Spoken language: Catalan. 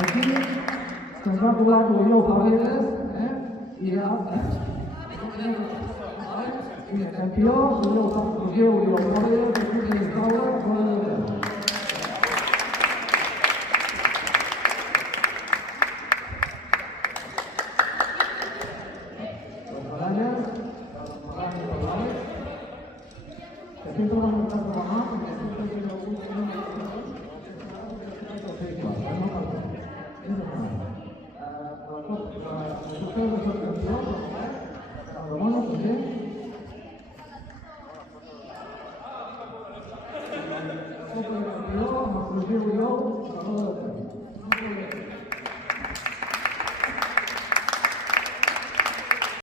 aquí congratulatu jo Javier, i el campió, jo Javier, que aquí tenéis ahora, sempre van estar trabajando, yo